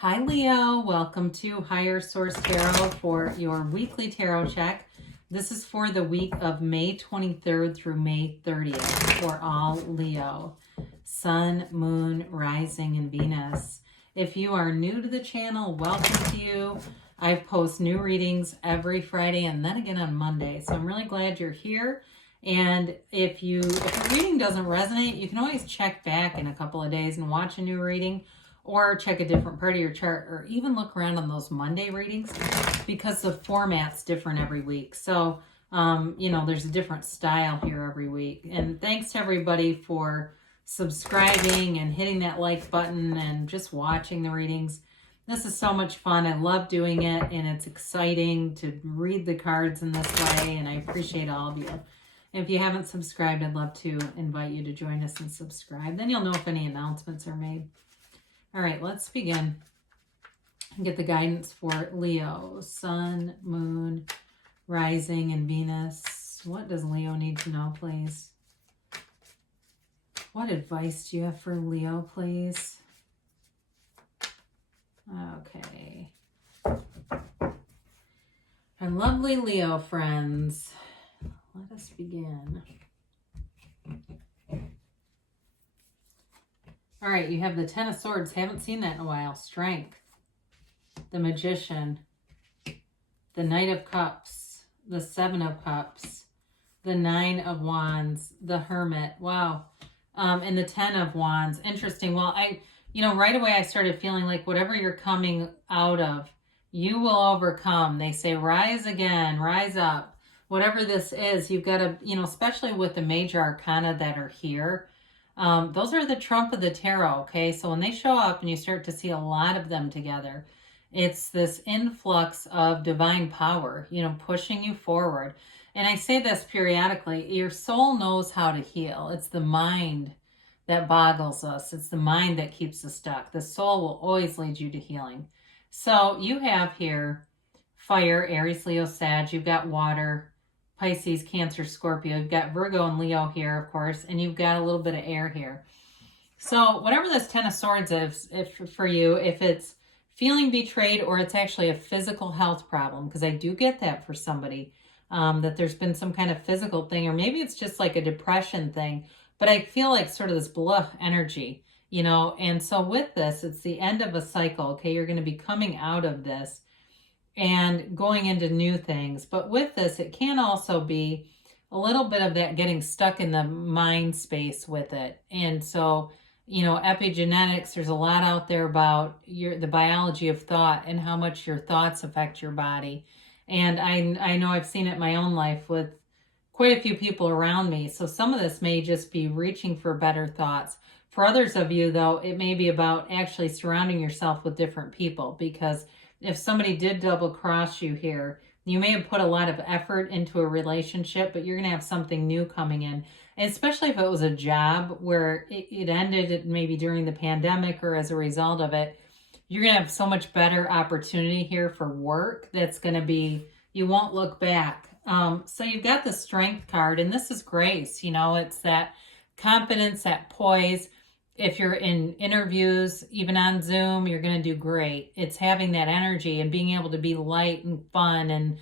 Hi Leo, welcome to Higher Source Tarot for your weekly tarot check. This is for the week of May 23rd through May 30th for all Leo. Sun, Moon, Rising, and Venus. If you are new to the channel, welcome to you. I post new readings every Friday and then again on Monday. So I'm really glad you're here. And if your reading doesn't resonate, you can always check back in a couple of days and watch a new reading, or check a different part of your chart, or even look around on those Monday readings because the format's different every week. So, there's a different style here every week. And thanks to everybody for subscribing and hitting that like button and just watching the readings. This is so much fun. I love doing it, and it's exciting to read the cards in this way, and I appreciate all of you. If you haven't subscribed, I'd love to invite you to join us and subscribe. Then you'll know if any announcements are made. All right, let's begin and get the guidance for Leo, Sun, Moon, Rising, and Venus. What does Leo need to know, please? What advice do you have for Leo, please? Okay. Our lovely Leo friends, let us begin. All right, you have the Ten of Swords. Haven't seen that in a while. Strength, the Magician, the Knight of Cups, the Seven of Cups, the Nine of Wands, the Hermit. Wow. And the Ten of Wands. Interesting. Well, right away I started feeling like whatever you're coming out of, you will overcome. They say rise again, rise up. Whatever this is, you've got to, especially with the major arcana that are here, those are the trump of the tarot, okay? So when they show up and you start to see a lot of them together, it's this influx of divine power, pushing you forward. And I say this periodically, your soul knows how to heal. It's the mind that boggles us. It's the mind that keeps us stuck. The soul will always lead you to healing. So you have here fire, Aries, Leo, Sag. You've got water, Pisces, Cancer, Scorpio. You've got Virgo and Leo here, of course, and you've got a little bit of air here. So whatever this Ten of Swords is, if for you, if it's feeling betrayed or it's actually a physical health problem, because I do get that for somebody, that there's been some kind of physical thing, or maybe it's just like a depression thing, but I feel like sort of this blah energy, and so with this, it's the end of a cycle, okay? You're going to be coming out of this and going into new things. But with this, it can also be a little bit of that getting stuck in the mind space with it. And so, epigenetics, there's a lot out there about the biology of thought and how much your thoughts affect your body. And I know I've seen it in my own life with quite a few people around me. So some of this may just be reaching for better thoughts. For others of you, though, it may be about actually surrounding yourself with different people, because if somebody did double cross you here, you may have put a lot of effort into a relationship, but you're going to have something new coming in. And especially if it was a job where it ended maybe during the pandemic or as a result of it, you're going to have so much better opportunity here for work that's going to be, you won't look back. So you've got the Strength card, and this is grace. It's that confidence, that poise. If you're in interviews, even on Zoom, you're going to do great. It's having that energy and being able to be light and fun, and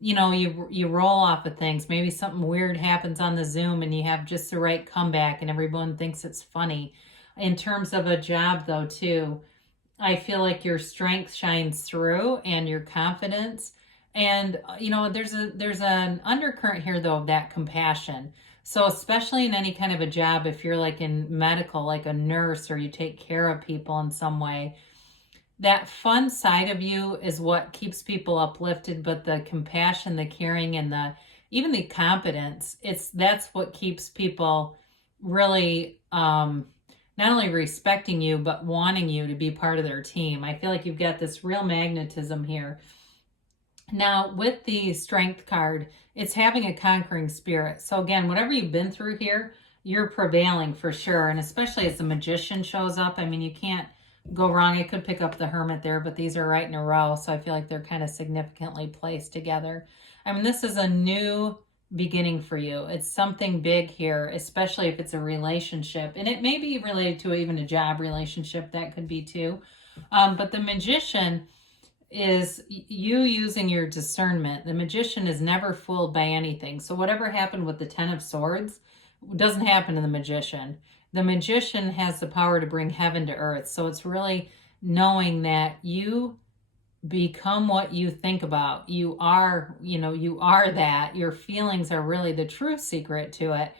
you roll off of things. Maybe something weird happens on the Zoom and you have just the right comeback and everyone thinks it's funny. In terms of a job, though, too, I feel like your strength shines through and your confidence. And there's an undercurrent here, though, of that compassion. So especially in any kind of a job, if you're like in medical, like a nurse, or you take care of people in some way, that fun side of you is what keeps people uplifted. But the compassion, the caring, and even the competence, that's what keeps people really not only respecting you, but wanting you to be part of their team. I feel like you've got this real magnetism here. Now, with the Strength card, it's having a conquering spirit. So again, whatever you've been through here, you're prevailing for sure. And especially as the Magician shows up, I mean, you can't go wrong. I could pick up the Hermit there, but these are right in a row. So I feel like they're kind of significantly placed together. I mean, this is a new beginning for you. It's something big here, especially if it's a relationship. And it may be related to even a job relationship. That could be too. But the Magician is you using your discernment. The Magician is never fooled by anything. So whatever happened with the Ten of Swords doesn't happen to the Magician. The Magician has the power to bring heaven to earth. So it's really knowing that you become what you think about. You are, you are that. Your feelings are really the true secret to it.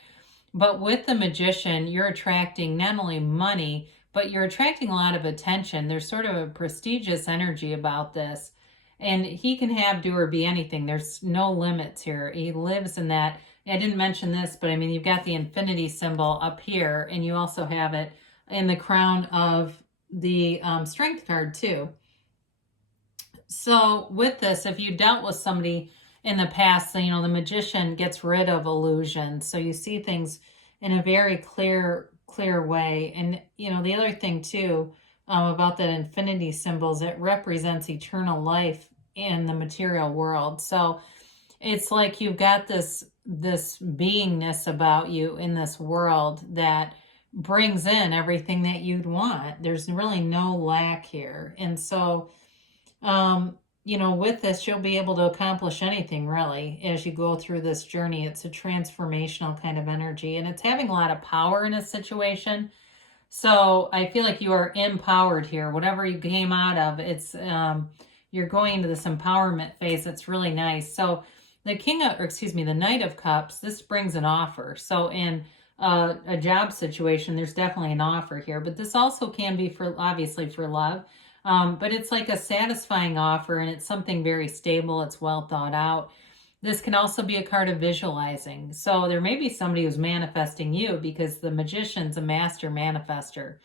But with the Magician, you're attracting not only money, but you're attracting a lot of attention. There's sort of a prestigious energy about this. And he can have, do, or be anything. There's no limits here. He lives in that. I didn't mention this, but I mean, you've got the infinity symbol up here, and you also have it in the crown of the strength card too. So with this, if you dealt with somebody in the past, the Magician gets rid of illusion. So you see things in a very clear way. And, the other thing too, about that infinity symbols, it represents eternal life in the material world. So it's like you've got this beingness about you in this world that brings in everything that you'd want. There's really no lack here. And so, with this, you'll be able to accomplish anything really as you go through this journey. It's a transformational kind of energy, and it's having a lot of power in a situation. So I feel like you are empowered here. Whatever you came out of, it's you're going into this empowerment phase. It's really nice. So the Knight of Cups, this brings an offer. So in a job situation, there's definitely an offer here, but this also can be obviously for love. But it's like a satisfying offer, and it's something very stable. It's well thought out. This can also be a card of visualizing. So there may be somebody who's manifesting you, because the Magician's a master manifester.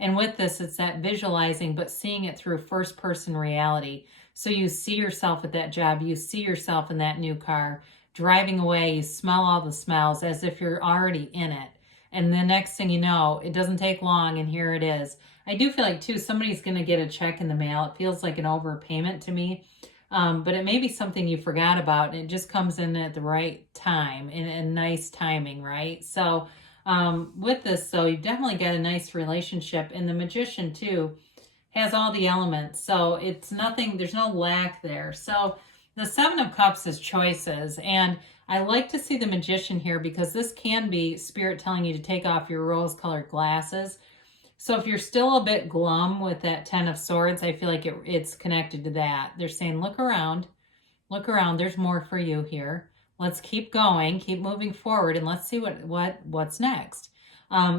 And with this, it's that visualizing, but seeing it through first person reality. So you see yourself at that job. You see yourself in that new car, driving away. You smell all the smells as if you're already in it. And the next thing you know, it doesn't take long, and here it is. I do feel like, too, somebody's going to get a check in the mail. It feels like an overpayment to me. But it may be something you forgot about, and it just comes in at the right time, and nice timing, right? So with this, though, you've definitely got a nice relationship. And the Magician, too, has all the elements. So it's nothing, there's no lack there. So the Seven of Cups is choices. And I like to see the Magician here, because this can be Spirit telling you to take off your rose-colored glasses. So if you're still a bit glum with that Ten of Swords, I feel like it's connected to that. They're saying, look around, there's more for you here. Let's keep going, keep moving forward, and let's see what's next.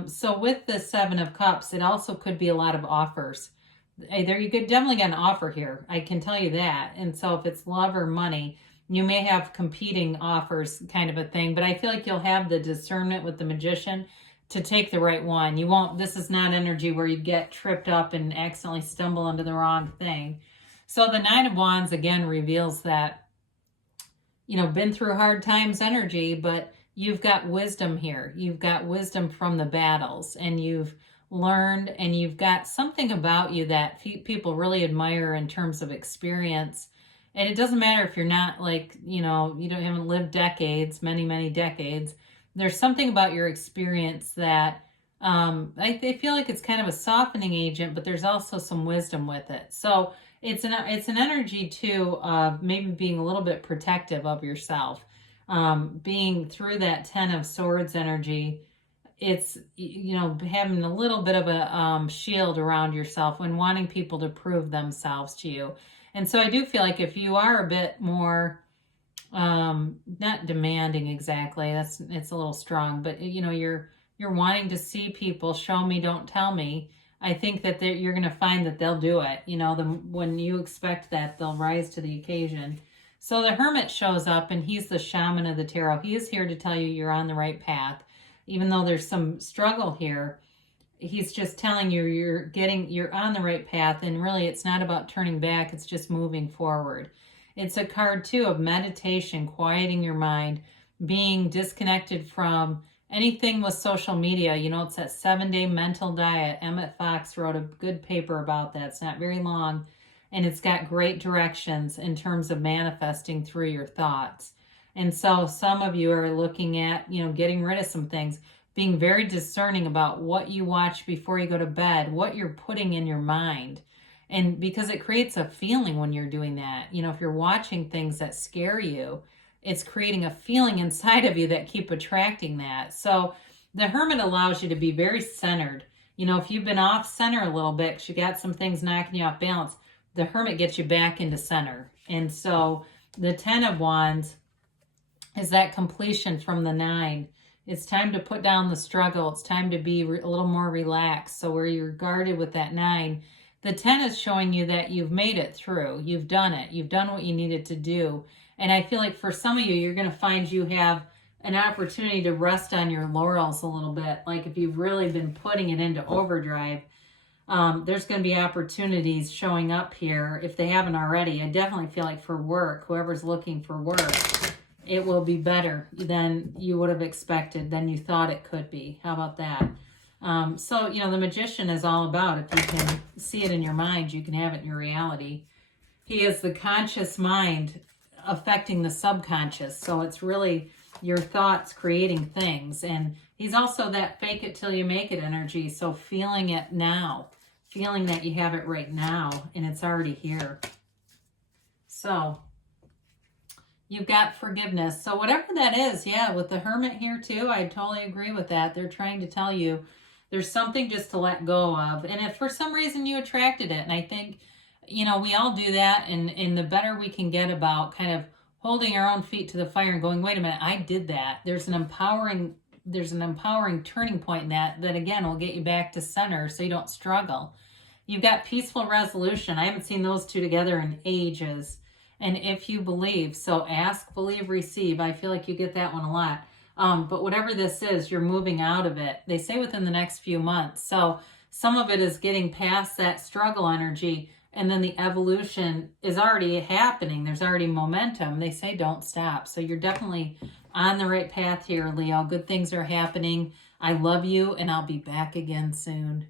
So with the Seven of Cups, it also could be a lot of offers. You could definitely get an offer here. I can tell you that. And so if it's love or money, you may have competing offers kind of a thing, but I feel like you'll have the discernment with the Magician to take the right one. You won't, this is not energy where you get tripped up and accidentally stumble into the wrong thing. So the Nine of Wands again reveals that, been through hard times energy, but you've got wisdom here. You've got wisdom from the battles, and you've learned, and you've got something about you that people really admire in terms of experience. And it doesn't matter if you're not like, haven't lived decades, many decades. There's something about your experience that I feel like it's kind of a softening agent, but there's also some wisdom with it. So it's an energy too of maybe being a little bit protective of yourself. Being through that Ten of Swords energy, it's, having a little bit of a shield around yourself when wanting people to prove themselves to you. And so I do feel like if you are a bit more not demanding exactly, it's a little strong, but you're wanting to see people show me, don't tell me. I think that you're going to find that they'll do it. When you expect that, they'll rise to the occasion. So the Hermit shows up, and he's the shaman of the tarot. He is here to tell you you're on the right path. Even though there's some struggle here, he's just telling you you're on the right path, and really it's not about turning back, it's just moving forward. It's a card, too, of meditation, quieting your mind, being disconnected from anything with social media. It's that 7-day mental diet. Emmett Fox wrote a good paper about that. It's not very long, and it's got great directions in terms of manifesting through your thoughts. And so some of you are looking at, getting rid of some things, being very discerning about what you watch before you go to bed, what you're putting in your mind. And because it creates a feeling when you're doing that, you know, if you're watching things that scare you, it's creating a feeling inside of you that keep attracting that. So the Hermit allows you to be very centered. You know, if you've been off center a little bit, 'cause you got some things knocking you off balance, the Hermit gets you back into center. And so the 10 of Wands is that completion from the 9. It's time to put down the struggle. It's time to be a little more relaxed. So where you're guarded with that 9, the 10 is showing you that you've made it through. You've done it. You've done what you needed to do. And I feel like for some of you, you're going to find you have an opportunity to rest on your laurels a little bit. Like if you've really been putting it into overdrive, there's going to be opportunities showing up here if they haven't already. I definitely feel like for work, whoever's looking for work, it will be better than you would have expected, than you thought it could be. How about that? So, you know, the Magician is all about, if you can see it in your mind, you can have it in your reality. He is the conscious mind affecting the subconscious. So it's really your thoughts creating things. And he's also that fake it till you make it energy. So feeling it now, feeling that you have it right now and it's already here. So you've got forgiveness. So whatever that is, yeah, with the Hermit here too, I totally agree with that. They're trying to tell you there's something just to let go of. And if for some reason you attracted it, and I think, you know, we all do that, and the better we can get about kind of holding our own feet to the fire and going, wait a minute, I did that. There's an empowering turning point in that again will get you back to center so you don't struggle. You've got peaceful resolution. I haven't seen those two together in ages. And if you believe, so ask, believe, receive. I feel like you get that one a lot. But whatever this is, you're moving out of it. They say within the next few months. So some of it is getting past that struggle energy, and then the evolution is already happening. There's already momentum. They say don't stop. So you're definitely on the right path here, Leo. Good things are happening. I love you, and I'll be back again soon.